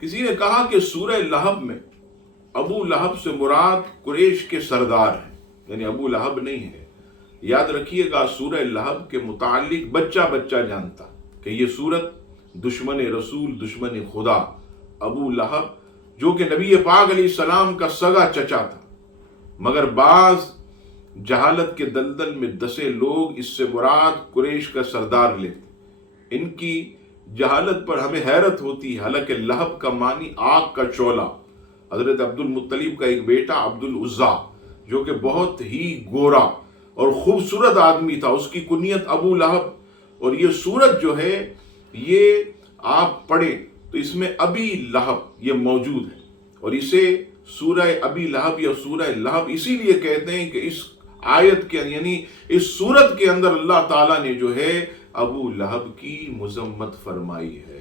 کسی نے کہا کہ سورہ لہب میں ابو لہب سے مراد قریش کے سردار ہیں، یعنی ابو لہب نہیں ہے۔ یاد رکھیے گا سورہ لہب کے متعلق بچہ بچہ جانتا کہ یہ سورت دشمن رسول، دشمن خدا ابو لہب، جو کہ نبی پاک علیہ السلام کا سگا چچا تھا، مگر بعض جہالت کے دلدل میں دسے لوگ اس سے مراد قریش کا سردار لیتے۔ ان کی جہالت پر ہمیں حیرت ہوتی ہے، حالانکہ لہب کا معنی آگ کا شعلہ۔ حضرت عبد المطلب کا ایک بیٹا عبد العزیٰ جو کہ بہت ہی گورا اور خوبصورت آدمی تھا، اس کی کنیت ابو لہب۔ اور یہ سورت جو ہے یہ آپ پڑھیں تو اس میں ابی لہب یہ موجود ہے، اور اسے سورہ ابی لہب یا سورہ لہب اسی لیے کہتے ہیں کہ اس آیت کے یعنی اس سورت کے اندر اللہ تعالیٰ نے جو ہے ابو لہب کی مذمت فرمائی ہے۔